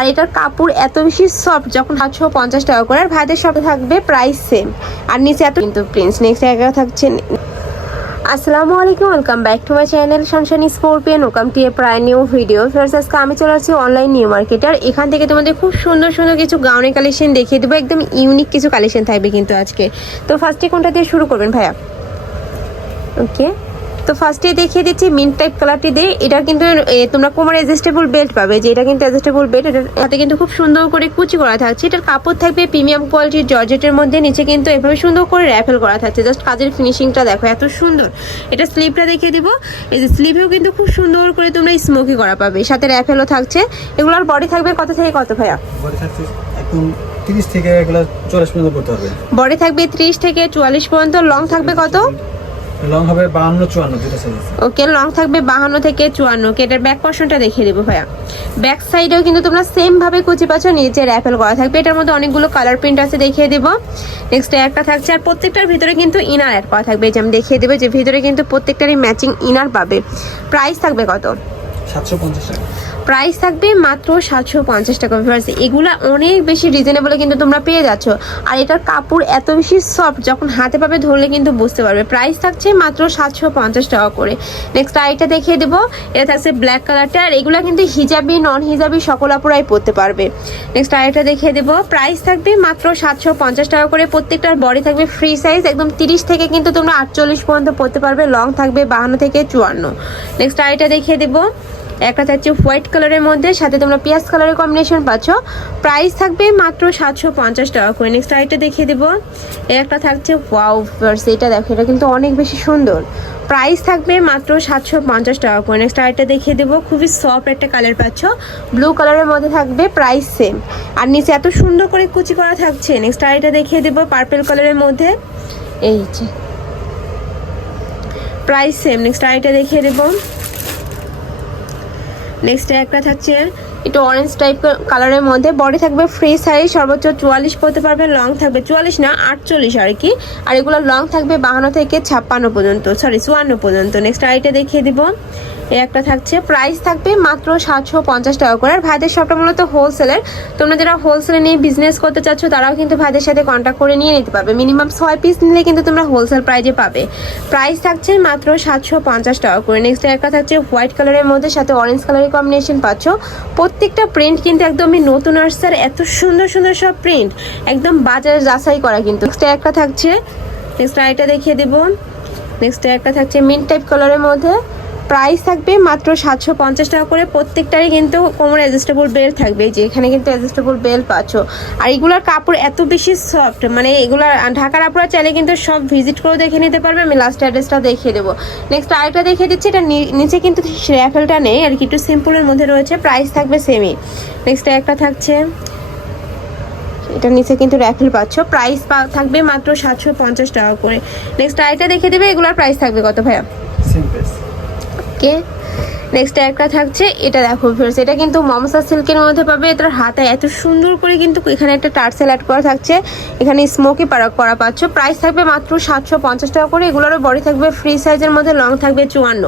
আর এটার কাপড় এত বেশি সফট যখন সাতশো পঞ্চাশ টাকা করে, আর ভাইদের সাথে থাকবে প্রাইস সেম আর নিচে এত কিন্তু প্রিন্স নেক্সট জায়গা থাকছে আসসালামু আলাইকুম welcome back to my channel শানশানি scorpion welcome to a প্রায় নিউ ভিডিও ফার্স্ট আজকে আমি চলে আসছি অনলাইন নিউ মার্কেট আর এখান থেকে তোমাদের খুব সুন্দর সুন্দর কিছু গাউনের কালেকশন দেখিয়ে দেবো। একদম ইউনিক কিছু কালেকশন থাকবে কিন্তু আজকে। তো ফার্স্টে কোনটা দিয়ে শুরু করবেন ভাইয়া? ওকে তো ফার্স্টে দেখিয়ে দিচ্ছি মিন্ট টাইপ কালারটি দিয়ে। এটা কিন্তু তোমরা কোমর অ্যাডজাস্টেবল বেল্ট পাবে। যে এটা কিন্তু অ্যাডজাস্টেবল বেল্ট এটার হাতে কিন্তু খুব সুন্দর করে কুচি করা থাকছে। এটার কাপড় থাকবে প্রিমিয়াম কোয়ালিটির জর্জেটের মধ্যে নিচে কিন্তু এভাবে সুন্দর করে র্যাফেল করা থাকছে। জাস্ট কাজের ফিনিশিংটা দেখো এত সুন্দর। এটা স্লিপটা দেখিয়ে দিব। এই যে স্লিপেও কিন্তু খুব সুন্দর করে তোমরা স্মোকি করা পাবে। সাথে র্যাফেলও থাকছে। এগুলোর বডি থাকবে কত থেকে কত ভাইয়া? বডি থাকছে একদম তিরিশ থেকে এগুলো চল্লিশ পর্যন্ত করতে হবে বডি থাকবে ত্রিশ থেকে চুয়াল্লিশ পর্যন্ত। লং থাকবে কত? লং হবে বাহান্ন চুয়ান্ন দুটো সাইজ ওকে লং থাকবে বাহান্ন থেকে চুয়ান্ন। কে এটার ব্যাক পশনটা দেখিয়ে দেবো ভাইয়া। ব্যাক সাইডেও কিন্তু তোমরা সেম ভাবে কুচি পাচ্ছ নিচে র্যাপেল করা থাকবে। এটার মধ্যে অনেকগুলো কালার প্রিন্ট আছে দেখিয়ে দেবো। নেক্সট একটা থাকছে আর প্রত্যেকটার ভিতরে কিন্তু ইনার অ্যাড করা থাকবে। যে আমি দেখিয়ে দেবো যে ভিতরে কিন্তু প্রত্যেকটারই ম্যাচিং ইনার পাবে। প্রাইস থাকবে কত? সাতশো পঞ্চাশ টাকা। প্রাইস থাকবে মাত্র সাতশো পঞ্চাশ টাকা। ভিউয়ার্স এগুলা অনেক বেশি রিজনেবলে কিন্তু তোমরা পেয়ে যাচ্ছ। আর এটার কাপড় এত বেশি সফট যখন হাতে পাবে ধরলে কিন্তু বুঝতে পারবে। প্রাইস থাকছে মাত্র সাতশো পঞ্চাশ টাকা করে। নেক্সট আইটা দেখিয়ে দেবো। এটা থাকছে ব্ল্যাক কালারটা আর এগুলা কিন্তু হিজাবি নন হিজাবি সকল আপুরাই পরতে পারবে। নেক্সট আইটা দেখিয়ে দেবো। প্রাইস থাকবে মাত্র সাতশো পঞ্চাশ টাকা করে। প্রত্যেকটার বডি থাকবে ফ্রি সাইজ একদম তিরিশ থেকে কিন্তু তোমরা আটচল্লিশ পর্যন্ত পরতে পারবে। লং থাকবে বাহান্ন থেকে চুয়ান্ন। নেক্সট আইটা দেখিয়ে দেবো। একটা থাকছে হোয়াইট কালারের মধ্যে, সাথে তোমরা পিয়াজ কালারের কম্বিনেশন পাচ্ছ। প্রাইস থাকবে মাত্র সাতশো পঞ্চাশ টাকা। করে নেক্সট আইটা দেখিয়ে দেবো। একটা থাকছে ওয়াও এটা দেখো, এটা কিন্তু অনেক বেশি সুন্দর। প্রাইস থাকবে মাত্র সাতশো পঞ্চাশ টাকা। করে নেক্সট আইটা দেখিয়ে দেবো। খুবই সফট একটা কালার পাচ্ছ। ব্লু কালারের মধ্যে থাকবে প্রাইস সেম আর নিচে এত সুন্দর করে কুচি করা থাকছে। নেক্সট আইটা দেখিয়ে দেবো পার্পেল কালারের মধ্যে। এই যে। প্রাইস সেম নেক্সট আইটা দেখিয়ে দেবো। নেক্সট একটা থাকছে একটু অরেঞ্জ টাইপ কালারের মধ্যে। বডি থাকবে ফ্রি সাইজ সর্বোচ্চ চুয়াল্লিশ পড়তে পারবে লং থাকবে চুয়াল্লিশ না, আটচল্লিশ আর কি। আর এগুলো লং থাকবে বাহান্ন থেকে ছাপ্পান্ন পর্যন্ত সরি চুয়ান্ন পর্যন্ত। নেক্সট আইটা দেখিয়ে দিব। একটা থাকছে। প্রাইস থাকবে মাত্র সাতশো পঞ্চাশ টাকা করে। আর ভাইদের সবটা মূলত হোলসেলের তোমরা যারা হোলসেলে নিয়ে বিজনেস করতে চাচ্ছ, তারাও কিন্তু ভাইদের সাথে কন্ট্যাক্ট করে নিয়ে নিতে পারবে। মিনিমাম ছয় পিস নিলে কিন্তু তোমরা হোলসেল প্রাইজে পাবে। প্রাইস থাকছে মাত্র সাতশো পঞ্চাশ টাকা করে। নেক্সট একটা থাকছে হোয়াইট কালারের মধ্যে, সাথে অরেঞ্জ কালারের কম্বিনেশন পাচ্ছ। প্রত্যেকটা প্রিন্ট কিন্তু একদমই নতুন আসছে আর এত সুন্দর সুন্দর সব প্রিন্ট একদম বাজারে যাচাই করা কিন্তু। নেক্সট একটা থাকছে। নেক্সট আরেকটা দেখিয়ে দেবো। নেক্সট একটা থাকছে মিন্ট টাইপ কালারের মধ্যে। প্রাইস থাকবে মাত্র সাতশো পঞ্চাশ টাকা করে। প্রত্যেকটারই কিন্তু কোমর অ্যাডজাস্টেবল বেল্ট থাকবে। যে এখানে কিন্তু অ্যাডজাস্টেবল বেল্ট পাচ্ছ। আর এগুলোর কাপড় এত বেশি সফট মানে এগুলো ঢাকার আপুরা চাইলে কিন্তু সব ভিজিট করে দেখে নিতে পারবে। আমি লাস্ট অ্যাড্রেসটা দেখিয়ে দেবো। নেক্সট আরেকটা দেখিয়ে দিচ্ছি, এটা নিচে কিন্তু র্যাফেলটা নেই, আর কি একটু সিম্পলের মধ্যে রয়েছে প্রাইস থাকবে সেমই নেক্সট একটা থাকছে, এটা নিচে কিন্তু র্যাফেল পাচ্ছ। প্রাইস থাকবে মাত্র সাতশো পঞ্চাশ টাকা করে। নেক্সট আরেকটা দেখে দেবে, এগুলোর প্রাইস থাকবে কত ভাইয়া? ওকে নেক্সট একটা থাকছে, এটা দেখো ফ্রেন্ডস এটা কিন্তু মমসা সিল্কের মধ্যে পাবে। এটার হাতে এত সুন্দর করে কিন্তু এখানে একটা টার্সেল অ্যাড করা থাকছে। এখানে স্মোকি পারা করা পাচ্ছ। প্রাইস থাকবে মাত্র সাতশো পঞ্চাশ টাকা করে। এগুলোরও বডি থাকবে ফ্রি সাইজের মধ্যে লং থাকবে চুয়ান্ন।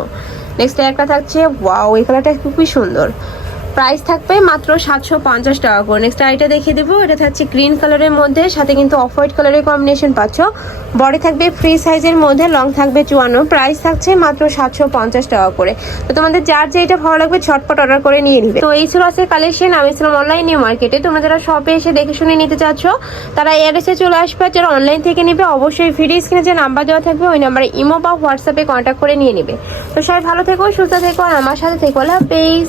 নেক্সট একটা থাকছে ওয়াও এই কালারটা খুবই সুন্দর। প্রাইস থাকবে মাত্র সাতশো পঞ্চাশ টাকা করে। নেক্সট আইটা দেখিয়ে দেবো। এটা থাকছে গ্রিন কালারের মধ্যে, সাথে কিন্তু অফ হোয়াইট কালারের কম্বিনেশন পাচ্ছ। বডি থাকবে ফ্রি সাইজের মধ্যে লং থাকবে চুয়ান্ন। প্রাইস থাকছে মাত্র সাতশো পঞ্চাশ টাকা করে। তো তোমাদের যার যেটা ভালো লাগবে, ঝটপট অর্ডার করে নিয়ে নিবে। তো এই ছিল আছে কালেকশন আমি ছিলাম অনলাইন নিউ মার্কেটে তোমরা যারা শপে এসে দেখে শুনে নিতে চাচ্ছ, তারা এই অ্যাড্রেসে চলে আসবে। যারা অনলাইন থেকে নিবে, অবশ্যই ভিডিও স্ক্রিনে যে নাম্বার দেওয়া থাকবে, ওই নাম্বারে ইমো বা হোয়াটসঅ্যাপে কন্ট্যাক্ট করে নিয়ে নিবে। তো সবাই ভালো থেকো, সুস্থ থেকো, আর আমার সাথে থেকো। আল্লাহ হাফেজ।